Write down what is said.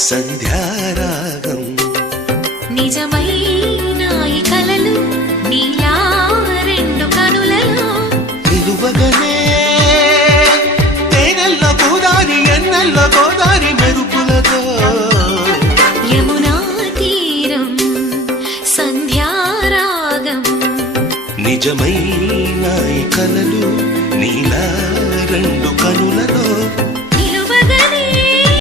సంధ్యారాగం నిజమైన ఈ కలలు నీలా రెండు కనులలో నిలువగనే తేనెల్లో గోదారి ఎన్నెల్లో గోదారి మెరుపులతో యమునా తీరం సంధ్యారాగం నిజమైన ఈ కలలు